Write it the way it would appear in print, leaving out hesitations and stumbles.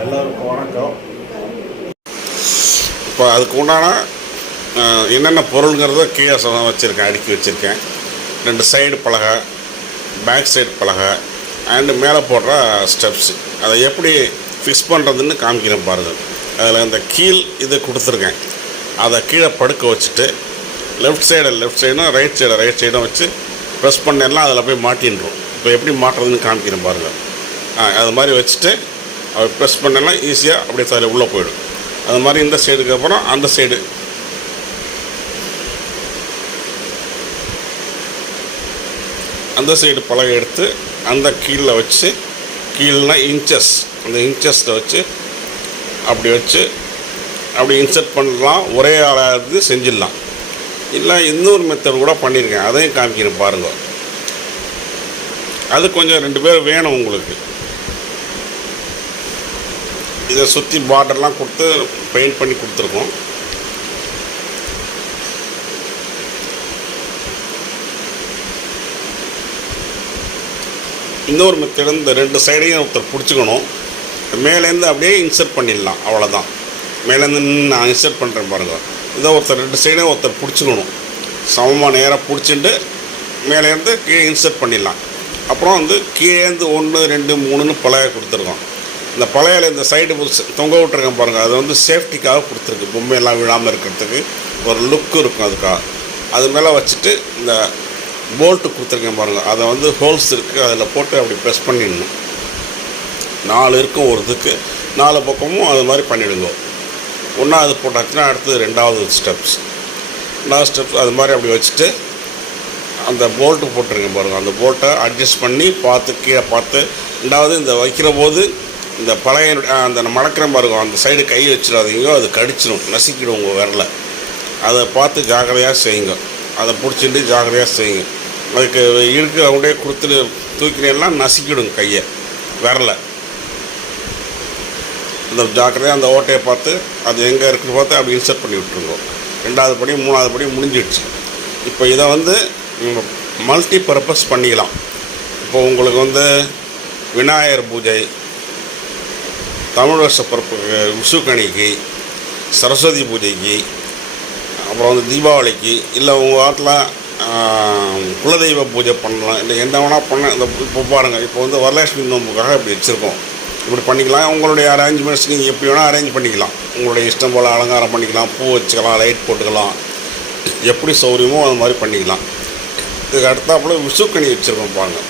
எல்லோருக்கும் வணக்கம். இப்போ அதுக்கு உண்டான என்னென்ன பொருளுங்கிறத கீழே வச்சுருக்கேன், அடுக்கி வச்சுருக்கேன். 2 சைடு பலகை, பேக் சைடு பலகை அண்டு மேலே போடுற ஸ்டெப்ஸு. அதை எப்படி ஃபிக்ஸ் பண்ணுறதுன்னு காமிக்கிறேன் பாருங்கள். அதில் இந்த கீழ் இது கொடுத்துருக்கேன். அதை கீழே படுக்க வச்சுட்டு லெஃப்ட் சைடும் ரைட் சைடும் வச்சு ப்ரெஸ் பண்ணெல்லாம் அதில் போய் மாட்டின்றோம். இப்போ எப்படி மாட்டுறதுன்னு காமிக்கிறேன் பாருங்கள். அது மாதிரி வச்சுட்டு அதை ப்ரெஸ் பண்ணெல்லாம் ஈஸியாக அப்படியே அதில் உள்ளே போயிடும். அது மாதிரி இந்த சைடுக்கு அப்புறம் அந்த சைடு பலகை எடுத்து அந்த கீழே வச்சு, கீழே இன்ச்சஸ், அந்த இன்ச்சஸில் வச்சு அப்படி இன்சர்ட் பண்ணலாம். ஒரே ஆளாவது செஞ்சிடலாம். இல்லை இன்னொரு மெத்தட் கூட பண்ணியிருக்கேன், அதையும் காமிக்கிறேன் பாருங்கள். அது கொஞ்சம் 2 பேர் வேணும் உங்களுக்கு. இதை சுற்றி பார்டர்லாம் கொடுத்து பெயிண்ட் பண்ணி கொடுத்துருக்கோம். இன்னொரு மெத்தட் இந்த 2 சைடையும் ஒருத்தர் பிடிச்சிக்கணும். மேலேருந்து அப்படியே இன்சர்ட் பண்ணிடலாம், அவ்வளோதான். மேலேருந்து நான் இன்சர்ட் பண்ணுறேன் பாருங்கள். இதை ஒருத்தர் 2 சைடையும் ஒருத்தர் பிடிச்சிக்கணும். சமமாக நேராக பிடிச்சிட்டு மேலேருந்து கீழே இன்சர்ட் பண்ணிடலாம். அப்புறம் கீழேருந்து 1 2 3ன்னு பலகை கொடுத்துருக்கோம். இந்த பலகையில் இந்த சைடு தொங்க விட்டுருக்கேன் பாருங்கள். அது சேஃப்டிக்காக கொடுத்துருக்கு, பொம்மையெல்லாம் விழாமல் இருக்கிறதுக்கு ஒரு லுக்கு இருக்கும். அதுக்காக அது மேலே வச்சுட்டு இந்த போல்ட்டு கொடுத்துருக்கேன் பாருங்கள். அதை ஹோல்ஸ் இருக்குது, அதில் போட்டு அப்படி ப்ரெஸ் பண்ணிடணும். 4 இருக்கும் ஒரு இதுக்கு, 4 பக்கமும் அது மாதிரி பண்ணிவிடுங்க. ஒன்றாவது போட்டாச்சுன்னா அடுத்தது 2வது ஸ்டெப்ஸ் அது மாதிரி அப்படி வச்சுட்டு அந்த போல்ட்டு போட்டுருங்க பாருங்கள். அந்த போல்ட்டை அட்ஜஸ்ட் பண்ணி பார்த்து கீழே பார்த்து, 2வது இந்த வைக்கிற போது இந்த பழைய அந்த மடக்கிற பாருங்க, அந்த சைடு கை வச்சிடாதீங்க, அது கடிச்சிடும், நசுக்கிடும் உங்கள் விரலை. அதை பார்த்து ஜாக்கிரதையாக செய்யுங்க. அதை பிடிச்சிட்டு ஜாக்கிரதையாக செய்யுங்க. அதுக்கு இழுக்கு அப்படியே கொடுத்துட்டு தூக்கினெல்லாம் நசுக்கிடும் கையை, விரலை. அந்த ஜாக்கிரதையாக அந்த ஓட்டையை பார்த்து அது எங்கே இருக்குன்னு பார்த்து அப்படி இன்சர்ட் பண்ணி விட்டுருங்க. 2வது படி 3வது படி முடிஞ்சிடுச்சு. இப்போ இதை மல்டி பர்பஸ் பண்ணிக்கலாம். இப்போ உங்களுக்கு விநாயகர் பூஜை, தமிழ் வருஷ பிறப்புக்கு, விஷுக்கணிக்கு, சரஸ்வதி பூஜைக்கு, அப்புறம் தீபாவளிக்கு, இல்லை உங்கள் வாட்டில் குலதெய்வ பூஜை பண்ணலாம். இல்லை என்ன வேணால் பண்ண. இப்போ பாருங்கள், இப்போ வரலட்சுமி நோம்புக்காக இப்படி வச்சுருக்கோம். இப்படி பண்ணிக்கலாம். உங்களுடைய அரேஞ்ச்மெண்ட்ஸ் நீங்கள் எப்படி வேணால் அரேஞ்ச் பண்ணிக்கலாம். உங்களுடைய இஷ்டம் போல் அலங்காரம் பண்ணிக்கலாம், பூ வச்சுக்கலாம், லைட் போட்டுக்கலாம், எப்படி சௌகரியமோ அது மாதிரி பண்ணிக்கலாம். இதுக்கு அடுத்தாப்புல விஷுக்கணி வச்சுருக்கோம் பாருங்கள்.